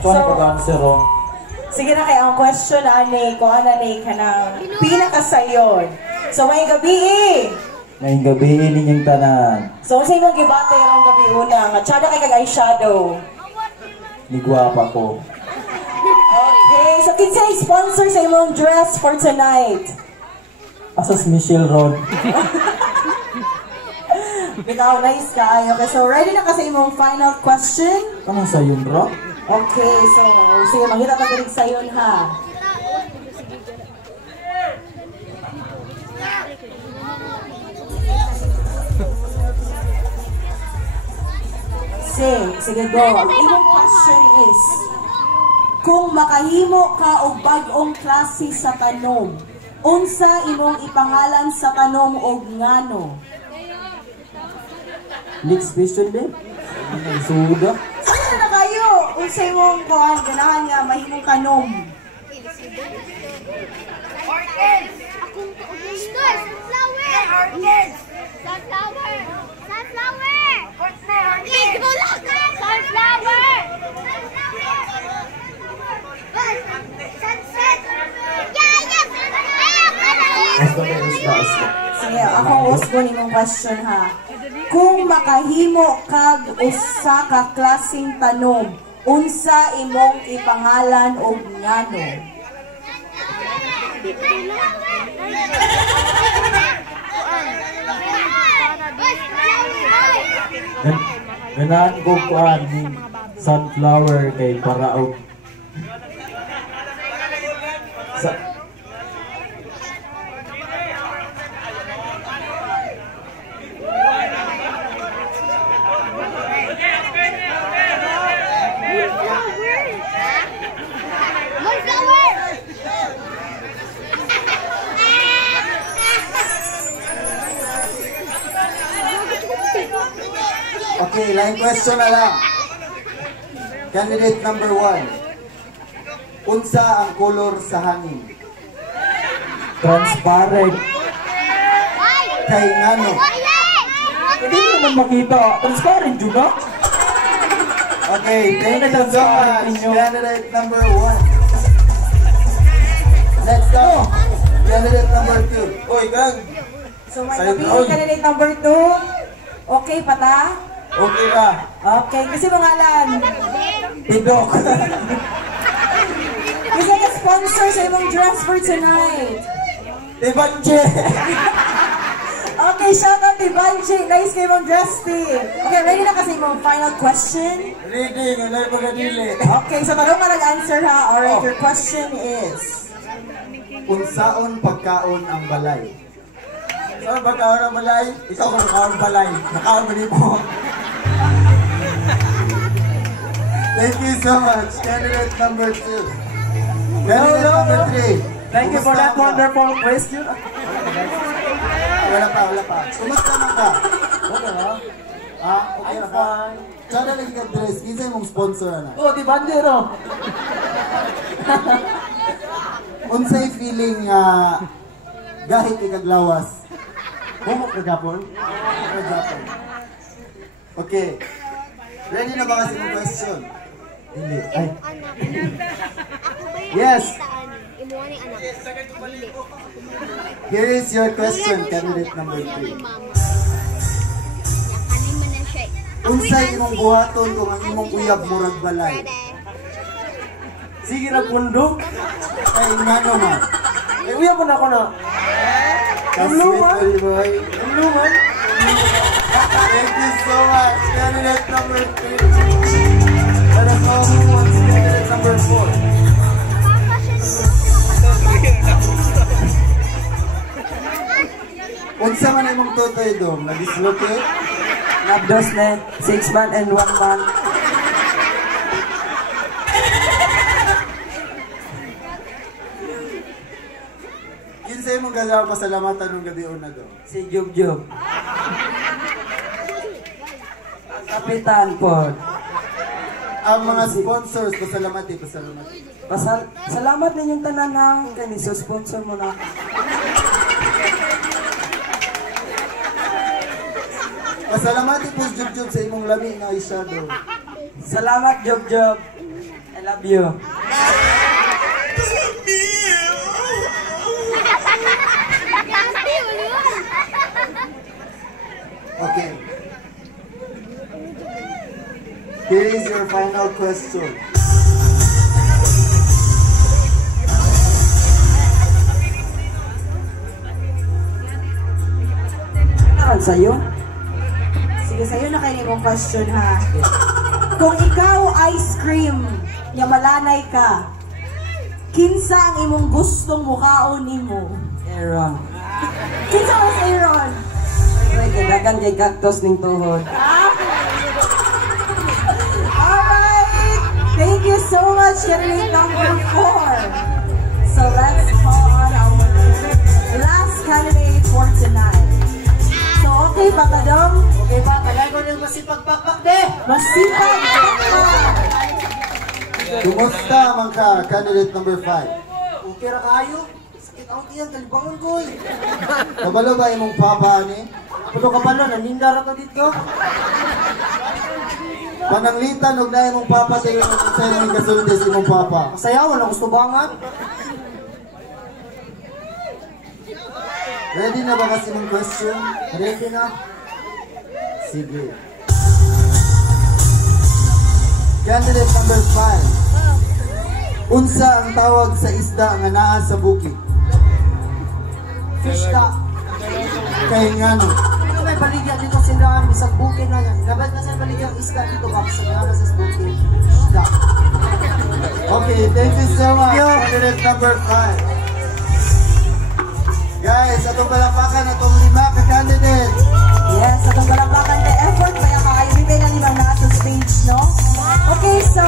So, ano pag-answer oh? Sige na kayo, ang question ani, kung ano ni ka ng pinakasayon. So, may gabi Ngayong gabi ninyong tanan. So, sa imong gibate ang gabi una, nga tsada kay kag eyeshadow. Nigwapa ko. Okay, so kinsay sponsor sa imong dress for tonight? Asas Michelle Ron. Bitaw, nice ka. Okay, so ready na ka sa imong final question? Anong sayon bro? Okay, so sige, makita ka din sa yun ha. Sige go. Ang imong question is, kung makahimo ka og bag-ong klase sa tanom, unsa imong ipangalan sa tanom og ngano? Next question din. Suda. Ano na kayo? Unsa imong kuan ganahan nga mahimong tanom? Orchids! Akong sunflower! Orchids! Sunflower! Sunflower! Orchids! Sunflower! Sunset! Sige, ako usgon imong question ha. Kung makahimo kag usa ka klaseng tanom, unsa imong ipangalan og ngano? Ganahan ko kuan sunflower kay paraog. Sa Okay, line question na lang. Candidate number 1. Unsa ang color sa hangin? transparent. Kay ngano? Hindi naman makita. Transparent juga. Okay, thank you so much. Candidate number 1. Next up, candidate number 2. Oy, gang. So may napili candidate number 2. Okay pa ta? Okay ka? Okay, kasi pangalan. Pidok. Kasi yung sponsor sa imong dress for tonight. Ibanje. Okay, shout out to Banji. Nice kayo mong dress team. Okay, ready na kasi mong final question? Reading, ano yung pagkadili? Okay, so tanong ka nag-answer ha. Alright, your question is... Unsaon pagkaon ang balay? Saan pagkaon ang balay? Ikaw kung nakaon balay. Nakaon ba mo? Thank you so much. Candidate number 2. Candidate number 3. Thank you for that wonderful question. Wala pa. Kumusta man ka? Okay na. Okay na ka? Sana lagi ka dress. Kinsa mong sponsor na? Oh, di bandero. Unsay feeling gahit ikaglawas? Bumok na Japon. Okay. Ready na ba kasi yung question? Hindi. Ay. Yes. Here is your question, candidate number 3. Unsay imong buhaton kung ang imong uyab murag balay? Sige na pundo. Kay ngano man? Eh, uya mo na ako na. Kaswit boy. Luman. Thank you so much, candidate number 3. Let us know who wants candidate number 4. Unsa man imong tutoy dong? Nadislocate? Nabdos na 6 months and 1 month. Kinsay mong gagawa pasalamatan nung gabi una dong? Si Jub. Kapitan po. Ang mga sponsors, pasalamati. Salamat ninyong tanan ng kaniso sponsor mo na. Pasalamati po Jub sa imong lami nga eyeshadow. Salamat Jub. I love you. Okay. Here is your final question. Ano sa'yo? Sige, sa'yo na kayo mong question ha. Kung ikaw ice cream, nya malanay ka, kinsa ang imong gustong mukhaon nimo? Aaron. Kinsa mas Aaron? Ay, kadagan kay cactus ning tuhod. Alright! Thank you so much, candidate number 4. So let's call on our last candidate for tonight. So okay pa ka dong? Okay ba? Tagay ko ng masipagpakpak de! Masipag ka! Kumusta man ka, candidate number 5? Okay ra kayo? Sakit ang tiyan, kalibangon ko eh. Kabalo ba imong papa ni? Puto ka pa nun, naninda ra ka dito. Pananglitan og na imong papa sa imong kasulti sa imong papa. Masayawan, ang gusto bangat. Ready na ba kasi mong question? Ready na? Sige. Candidate number 5. Unsa ang tawag sa isda nga naa sa bukid? Fish ka. Kay ngano? Ano may baligya dito sila, bisag bukid na yan. Dapat na sa baligya isda dito, kapasag na sa bukid. Isda. Okay, thank you so much. Candidate number 5. Guys, atong palakpakan atong 5 ka candidate. Yes, atong palakpakan kay effort kaya makaibigay na limang nasa stage, no? Okay, so